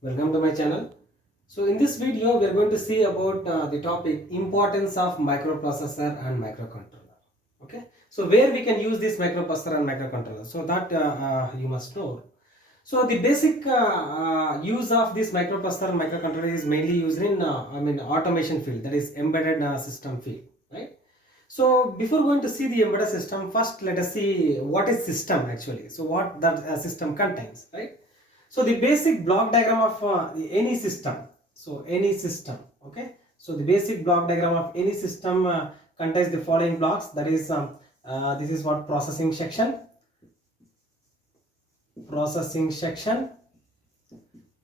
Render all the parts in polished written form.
Welcome to my channel. So in this video we are going to see about the topic importance of microprocessor and microcontroller. Okay, so where we can use this microprocessor and microcontroller, so that you must know. So the basic use of this microprocessor and microcontroller is mainly used in automation field, that is embedded system field, right? So before going to see the embedded system, first let us see what is system actually. So what that system contains, right? So the basic block diagram of any system. So any system, okay. So the basic block diagram of any system contains the following blocks. That is, this is what processing section,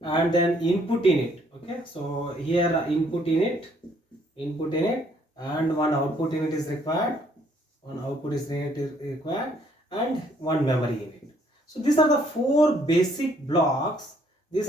and then input in it. Okay. So here input in it, and one output in it is required. And one memory in it. So these are the four basic blocks. Which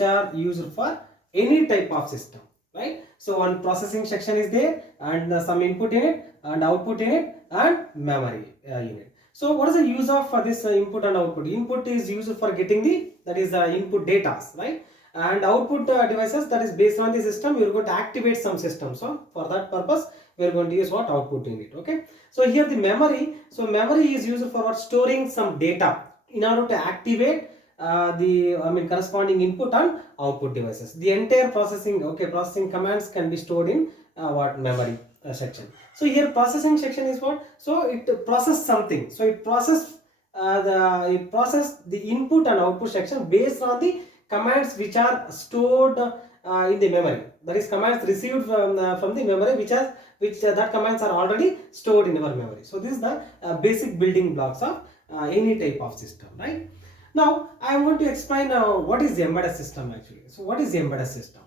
are used for any type of system, right? So one processing section is there, and some input in it, and output in it, and memory in it. So what is the use of this input and output? Input is used for getting the, that is input data, right? And output devices, that is based on the system, we are going to activate some system. So for that purpose we are going to use what? Output in it. Okay. So here the memory. So memory is used for what? Storing some data in order to activate the corresponding input and output devices. The entire processing commands can be stored in what? Memory section. So here processing section is what? So it process something. So it process the input and output section based on the commands which are stored in the memory. That is commands received from the memory, that commands are already stored in our memory. So this is the basic building blocks of any type of system, right? Now I am going to explain what is the embedded system actually. So what is the embedded system?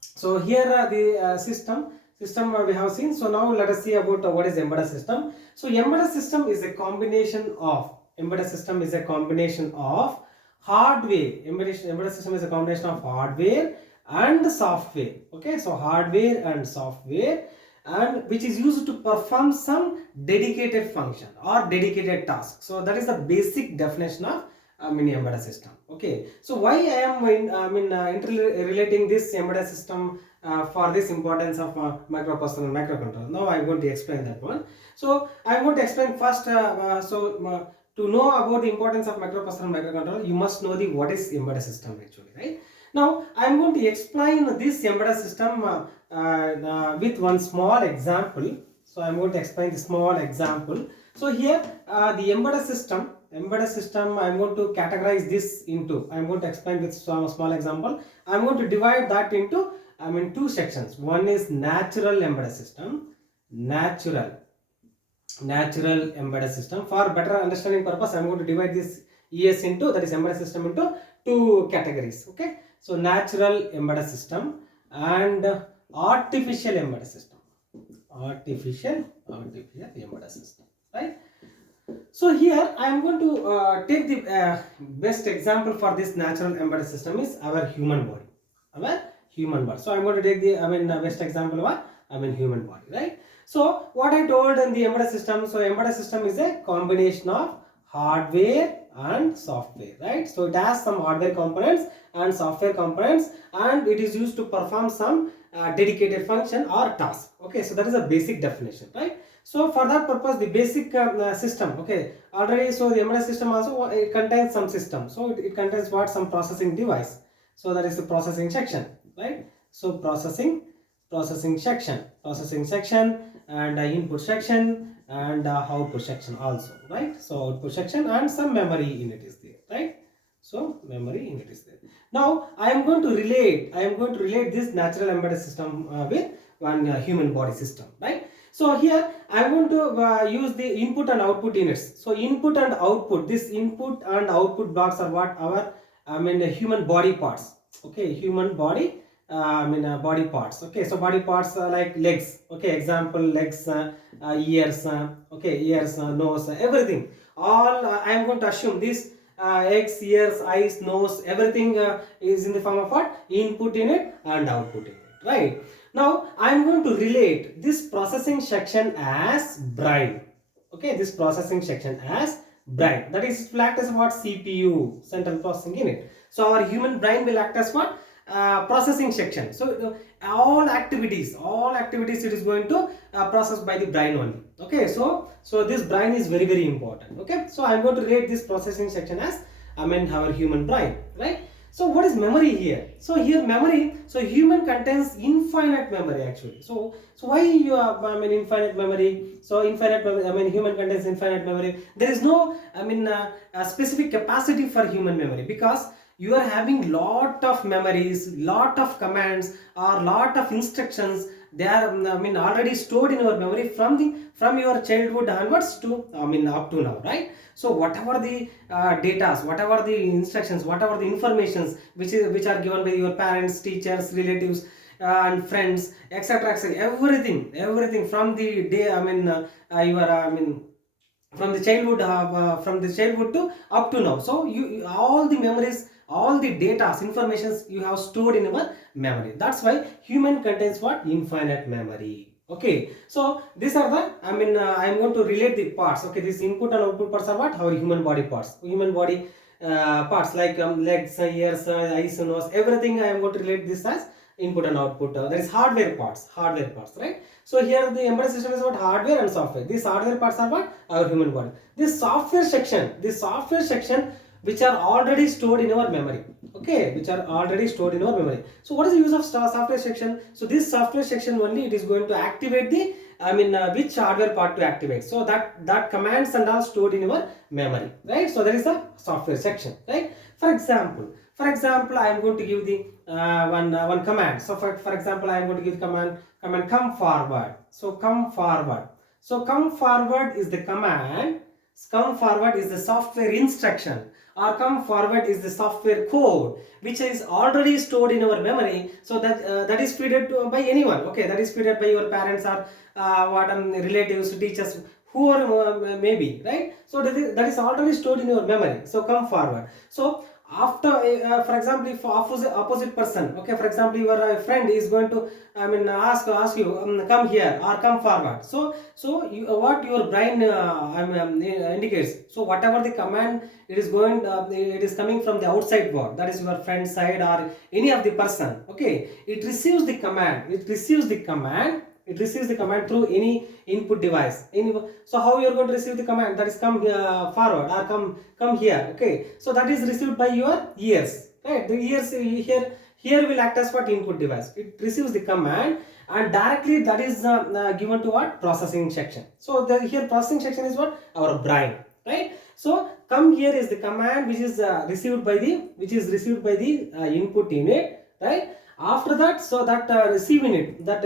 So here the system we have seen. So now let us see about what is embedded system. So embedded system is a combination of hardware. Embedded system is a combination of hardware and software. Okay, so hardware and software, and which is used to perform some dedicated function or dedicated task. So that is the basic definition of embedded system. Okay, so why I am interrelating this embedded system for this importance of microprocessor and microcontroller. Now I am going to explain that one. So I am going to explain first. To know about the importance of microprocessor and microcontroller, you must know the what is embedded system actually, right? Now I am going to explain this embedded system with one small example. So I am going to explain the small example. So here the embedded system I am going to categorize this into, I am going to explain with some small example. I am going to divide that into two sections. One is natural embedded system, natural embedded system. For better understanding purpose, I am going to divide this ES into, that is embedded system, into two categories. Okay, so natural embedded system and artificial embedded system. Artificial embedded system, right? So here I am going to take the best example for this natural embedded system is our human body. So I am going to take the best example of human body, right? So what I told in the embedded system, so embedded system is a combination of hardware and software, right? So it has some hardware components and software components, and it is used to perform some dedicated function or task. Okay, so that is a basic definition, right? So for that purpose, the basic system, okay, already. So the embedded system also, it contains some system. So it contains what? Some processing device. So that is the processing section, right? So processing section, and input section, and output section also, right? So output section and some memory in it is there, right? So memory in it is there. Now I am going to relate this natural embedded system with one human body system, right? So here I am going to use the input and output units. So input and output, this input and output blocks are what? Our human body parts. Okay, human body body parts. Okay, so body parts like legs. Okay, example, legs, ears, ears, nose, everything. All I am going to assume this eggs, ears, eyes, nose, everything is in the form of what? Input in it and output in it, right? Now I am going to relate this processing section as brain. Okay, this processing section as brain. That is, it will act as what? CPU, central processing unit. So our human brain will act as what? Processing section. So all activities it is going to process by the brain only. Okay, so this brain is very, very important. Okay, so I'm going to rate this processing section as our human brain, right? So what is memory here? So here memory, so human contains infinite memory actually. So why you have infinite memory? So infinite memory, human contains infinite memory. There is no a specific capacity for human memory, because you are having lot of memories, lot of commands, or lot of instructions. They are already stored in your memory from your childhood onwards to up to now, right? So whatever the data, whatever the instructions, whatever the informations which are given by your parents, teachers, relatives, and friends, etc., etc., everything from the day from the childhood to up to now. So you all the memories, all the data, informations you have stored in your memory. That's why human contains what? Infinite memory. Okay, so these are the I'm going to relate the parts. Okay, this input and output parts are what? Our human body parts. Human body parts like legs, ears, eyes, nose, everything I am going to relate this as input and output. That is hardware parts, right? So here the embedded system is about hardware and software. These hardware parts are what? Our human body. This software section which are already stored in our memory. Okay, which are already stored in our memory. So what is the use of software section? So this software section only, it is going to activate the which hardware part to activate. So that commands and all stored in your memory, right? So there is the software section, right? For example, I am going to give the one command. So for example, I am going to give the command come forward. So come forward. So come forward is the command. Come forward is the software instruction, or come forward is the software code which is already stored in our memory. So that is fed by anyone. Okay, that is fed by your parents or relatives, teachers, whoever maybe, right? So that is already stored in your memory. So come forward. So after for example, if opposite person, okay, for example, your friend is going to ask you come here or come forward. So what your brain indicates. So whatever the command it is going it is coming from the outside world, that is your friend side or any of the person. Okay, it receives the command through any input device. So how you are going to receive the command? That is come forward or come here. Okay, so that is received by your ears, right? The ears here will act as what? Input device. It receives the command and directly that is given to what? Processing section. So here processing section is what? Our brain, right? So come here is the command which is received by the input unit, right? After that, so that receiving it, that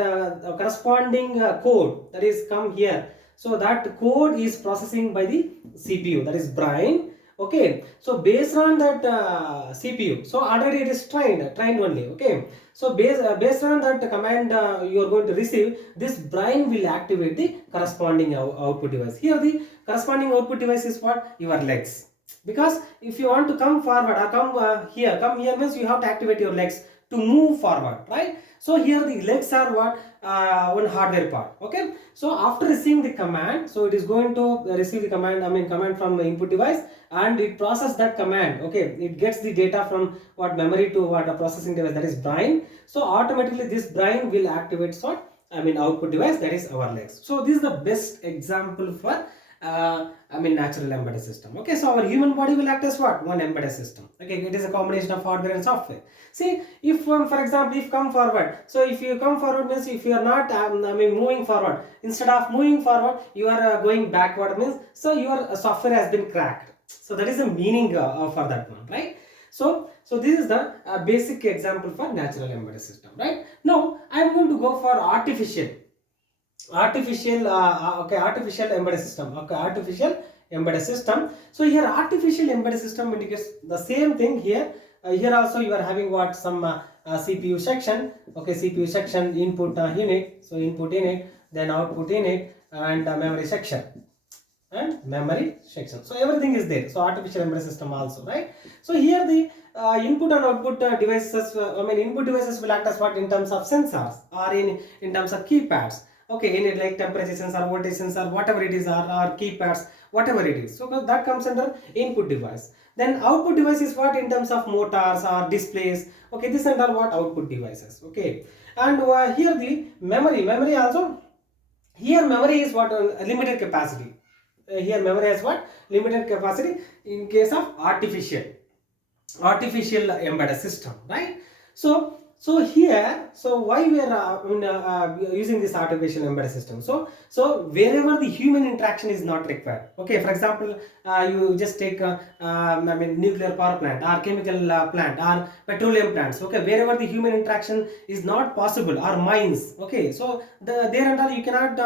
corresponding code, that is come here. So that code is processing by the CPU, that is brain. Okay, so based on that CPU, so already it is trained only. Okay, so based on that command you are going to receive, this brain will activate the corresponding output device. Here the corresponding output device is what? Your legs. Because if you want to come forward or come here means you have to activate your legs to move forward, right? So here the legs are what? One hardware part. Okay, so after receiving the command, so it is going to receive the command command from the input device, and it process that command. Okay, it gets the data from what? Memory to what? A processing device, that is brain. So automatically this brain will activate what? Output device, that is our legs. So this is the best example for natural embedded system. Okay, so our human body will act as what? One embedded system. Okay, it is a combination of hardware and software. See, if for example, if come forward, so if you come forward means if you are not moving forward, instead of moving forward you are going backward, means so your software has been cracked. So that is the meaning for that one, right? So this is the basic example for natural embedded system, right? Now I am going to go for artificial embedded system. Okay, artificial embedded system. So here artificial embedded system indicates the same thing here. Here also you are having what? Some CPU section. Okay, CPU section, input unit. So input unit, then output unit, and memory section. So everything is there. So artificial embedded system also, right? So here the input and output devices, input devices will act as what? In terms of sensors or in terms of keypads. Okay, in it like temperature sensor, voltage sensor, whatever it is, or keypads, whatever it is. So that comes under input device. Then output device is what in terms of motors or displays. Okay, this and all what output devices. Okay, and here the memory also. Here memory is what limited capacity. Here memory has what limited capacity in case of artificial embedded system, right? So here, so why we are using this artificial embedded system? So wherever the human interaction is not required. Okay, for example, you just take I mean nuclear power plant or chemical plant or petroleum plants. Okay, wherever the human interaction is not possible, or mines. Okay, so there and all you cannot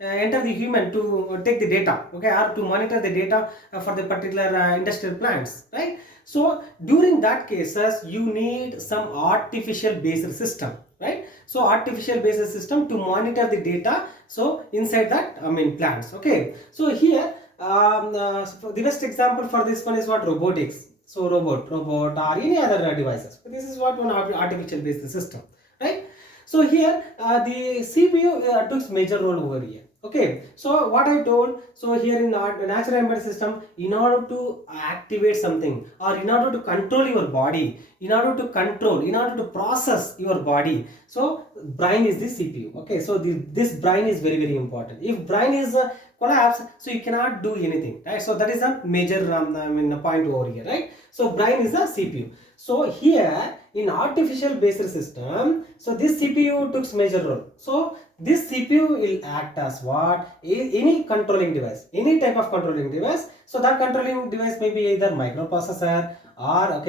enter the human to take the data. Okay, or to monitor the data for the particular industrial plants, right? So during that cases you need some artificial based system, right? So artificial based system to monitor the data, so inside that plants. Okay, so here so the best example for this one is what robotics. So robot or any other devices. This is what one artificial based system, right? So here the CPU took major role over here. Okay, so what I told, so here in the natural embedded system, in order to activate something, or in order to control your body, in order to process your body, so brain is the CPU. Okay, so this brain is very very important. If brain is collapse, so you cannot do anything, right? So that is a major point over here, right? So brain is the CPU. So here in artificial based system, so this CPU took major role. So this CPU will act as what? Any controlling device, any type of controlling device. So that controlling device may be either microprocessor or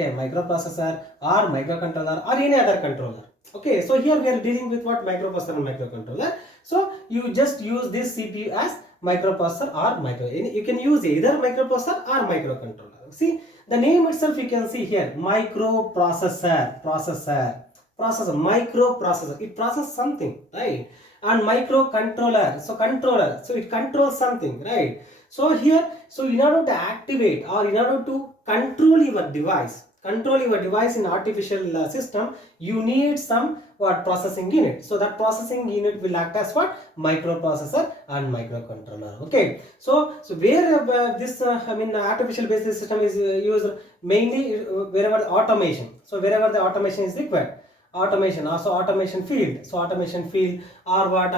microcontroller or any other controller. Okay, so here we are dealing with what? Microprocessor and microcontroller. So you just use this CPU as microprocessor or micro. You can use either microprocessor or microcontroller. See the name itself, you can see here, microprocessor, microprocessor. It processes something, right? And microcontroller, so controller, so it controls something, right? So here, so in order to activate or in order to control your device in artificial system, you need some what? Processing unit. So that processing unit will act as what? Microprocessor and microcontroller. Okay, so where this artificial based system is used mainly wherever automation. So wherever the automation is required, automation, also automation field. So automation field, or what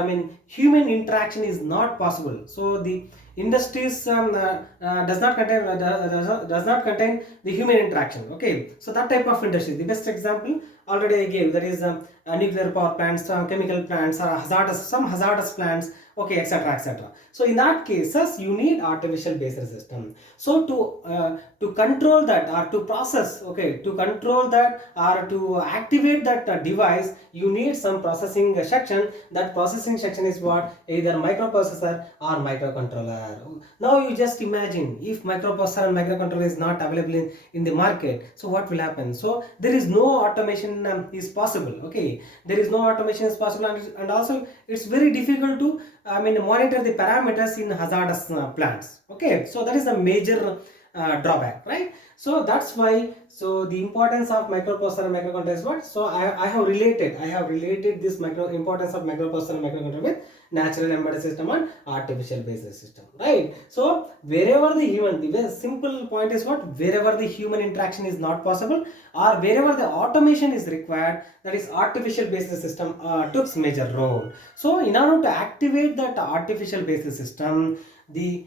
human interaction is not possible. So the industries does not contain the human interaction. Okay, so that type of industry, the best example already I gave, that is nuclear power plants, chemical plants, or hazardous plants. Okay, etc, etc. So in that cases you need artificial based system. So to control that, or to process, okay, to control that or to activate that device, you need some processing section. That processing section is what? Either microprocessor or microcontroller. Now you just imagine, if microprocessor and microcontroller is not available in the market, so what will happen? So there is no automation is possible. Okay, there is no automation is possible, and also it's very difficult to monitor the parameters in hazardous plants. Okay, so that is a major drawback, right? So that's why, so the importance of microprocessor and microcontroller is what? So I have related this importance of microprocessor and microcontroller with natural embedded system and artificial based system, right? So wherever the simple point is what? Wherever the human interaction is not possible, or wherever the automation is required, that is artificial based system took major role. So in order to activate that artificial based system, the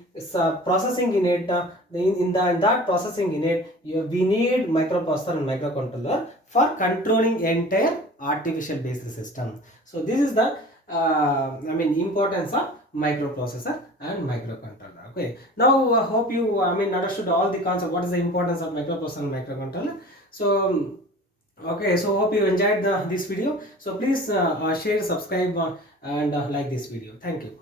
processing unit, in that processing unit, we need microprocessor and microcontroller for controlling entire artificial based system. So this is the importance of microprocessor and microcontroller. Okay, now hope you understood all the concept, what is the importance of microprocessor and microcontroller. So okay, so hope you enjoyed this video. So please share, subscribe, and like this video. Thank you.